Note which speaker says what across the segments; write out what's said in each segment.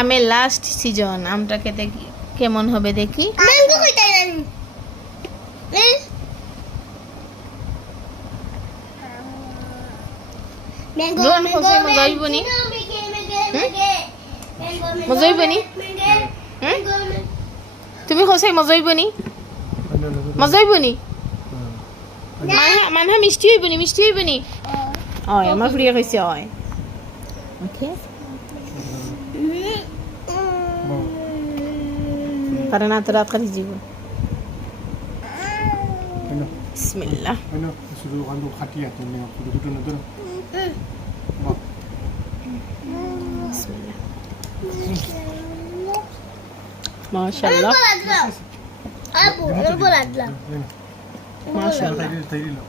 Speaker 1: আমের last season আমটা খেতে কেমন হবে দেখি? তুমি সঁচাই মজা হইব নি মজা নি মানহা মিষ্টি হইব নি মিষ্টি হইব নি হয় আমার প্রিয় কৈছে হয় ওকে কারণ এত রাত কাটি যাব
Speaker 2: Ano?
Speaker 1: বিসমিল্লাহ
Speaker 2: Ano? Suruhan mo katiya. Ito na. Puro na doon. Ba?
Speaker 1: বিসমিল্লাহ মাশাআল্লাহ
Speaker 3: আবু আমি বলে দিলাম
Speaker 2: Yan.
Speaker 1: মাশাআল্লাহ
Speaker 2: Tayo tayo lang.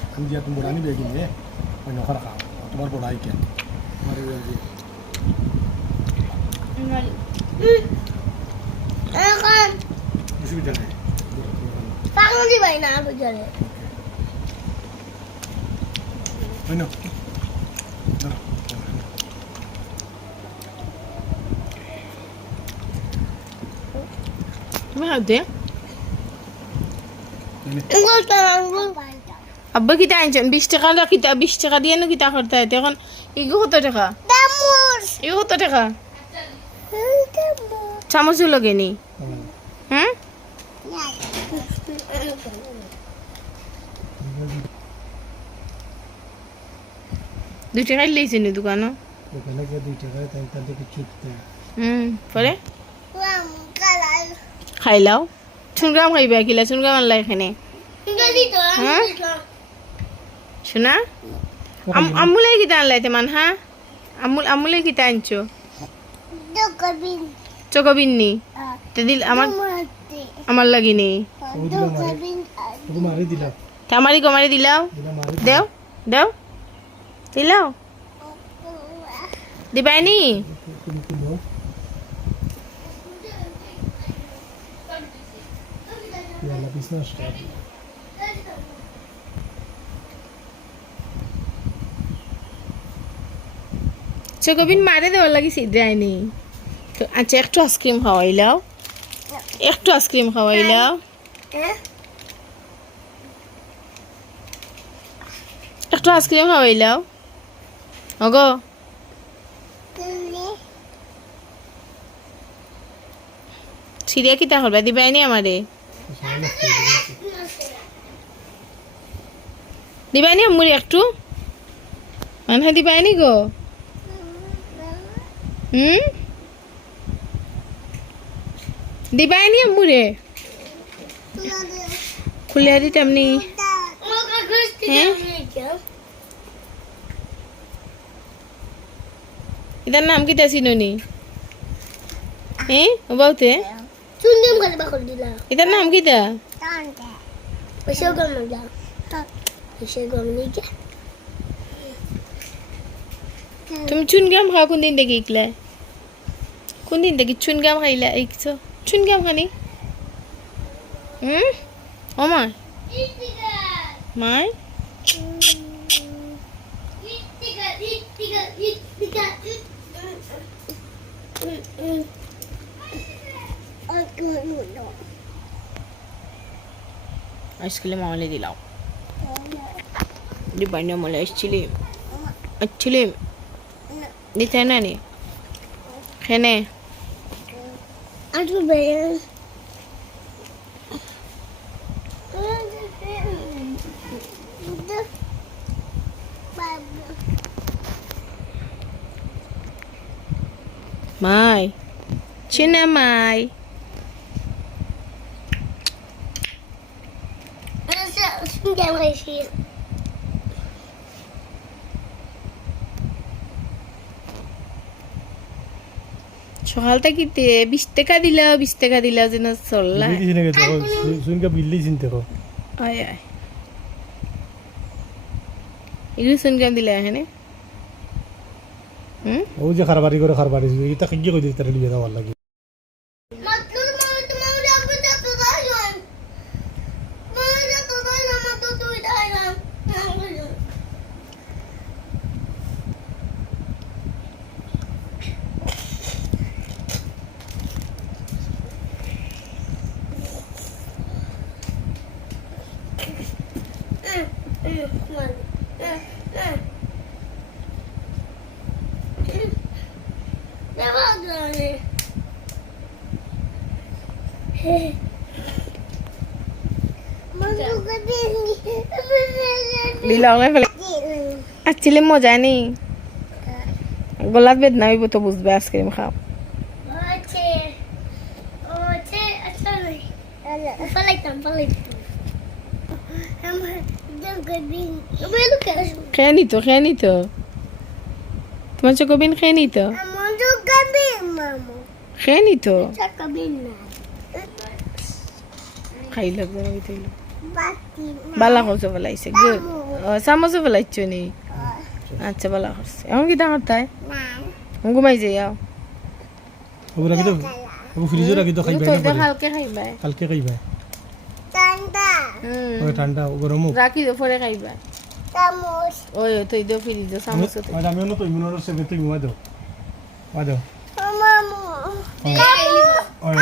Speaker 2: पूजा तुम बुढ़ानी बेगिन है और नौकर खा तुम्हारे बुढ़ाई के तुम्हारे उसी
Speaker 3: भी
Speaker 2: चले पागल की
Speaker 3: भाई ना भी चले I
Speaker 2: know.
Speaker 1: Vad hade?
Speaker 2: En
Speaker 3: gång, en gång.
Speaker 1: আব্বা কিতা আনছেন? বিশ টাকা না কিতা? বিশ টাকা দিয়ে না কিতা করতে? হয় এখন ইগো কত টাকা।
Speaker 3: দামুর
Speaker 1: ইগো কত টাকা। চামচ লগে নি? হুম? দুই টাকাই লেগেছে নি দোকানও
Speaker 2: Depende ka dito kaya tayo tayo kichute.
Speaker 1: হুম পরে
Speaker 3: রাম কালার
Speaker 1: খাই লাও। চুনগ্রাম খাইবা কিলা চুনগ্রাম আনলা এখানে? হ্যাঁ? শোনা? আম- আমুলে কিতা আনলাই তেমান হা আমুল আমুলে কিতা আনছো? চকবিন নি তে দিল আমার আমার লাগি নেই. তামারি গমারি দিলাও। দেও দেও। দিলাও। দিবাইনি
Speaker 2: Kumukulo. Ya labis na siya.
Speaker 1: চকবিন মারে দেওয়ার লাগি সিদ্রাইনি তো আচ্ছা একটু আইসক্রিম খাওয়াইলাও একটু আইসক্রিম খাওয়াইলাও একটু আইসক্রিম খাওয়াইলাও হগ সিরিয়া কিতা করবা দিবাইনি আমারে দিবাইনি আমুরি একটু? মানহা দিবাইনি গো। হুম? দিবাইনি আমুরে খুলে দিতাম নি হ্যাঁ? এটার নাম কিতা চিননি? হ্যাঁ বউতে? এটার নাম কিতা?
Speaker 3: পয়সা গম না যা পয়সা গম নেই যা
Speaker 1: তুমি চুনগ্রাম খাওয়া কোন দিন দেখি ইকলা? কোন দিন দেখি চুনগ্রাম খাইলা ইকছ চুনগ্রাম খানি? হুম? ও মা। মাই? আইসক্রিম আমলে đi thế này đi thế này. Ăn chút bé mai.
Speaker 3: Chín em
Speaker 1: mai. Hãy subscribe
Speaker 3: cho kênh
Speaker 1: Ghiền Mì Gõ Để không bỏ lỡ những video hấp dẫn কি তে বিশ টাকা দিলাও বিশ টাকা দিলাও যেন চললা
Speaker 2: বিল্লি চিনতে
Speaker 1: আয় আয়। এগুলো শুনকাম দিলা এখানে হুম?
Speaker 2: ও যে খারবারি করে খারবারি এটা কি কই দিতে লাগে।
Speaker 3: Devam
Speaker 1: দিলা ওলাই ফেলে আসছিলে মজা নেই গলাত বেদনা হইব তো বুঝবে আইসক্রিম খাও খেয়ে নিত খেয়ে নিত। তোমার চকবিন খেয়ে নিত? খেয়ে নিত? খাই লাগবে না বিতইল বালা করছ ফেলাইছে গুড। চামচও ফেলাইছো নি? আচ্ছা বালা করছে। এখন কি ডাঙর তাই? ঘুমাই যাই আও।
Speaker 2: খাইবা কালকে খাইবে
Speaker 1: হুম
Speaker 2: ও ঠান্ডা ও গরম।
Speaker 1: রাখি দে পরে খাইবা ওই তুই দে ফিরি দে চামচ তো
Speaker 2: আমি অন্য তো ইমিউনোর সেভে তুই ঘুমা দাও ঘুমা দাও ওই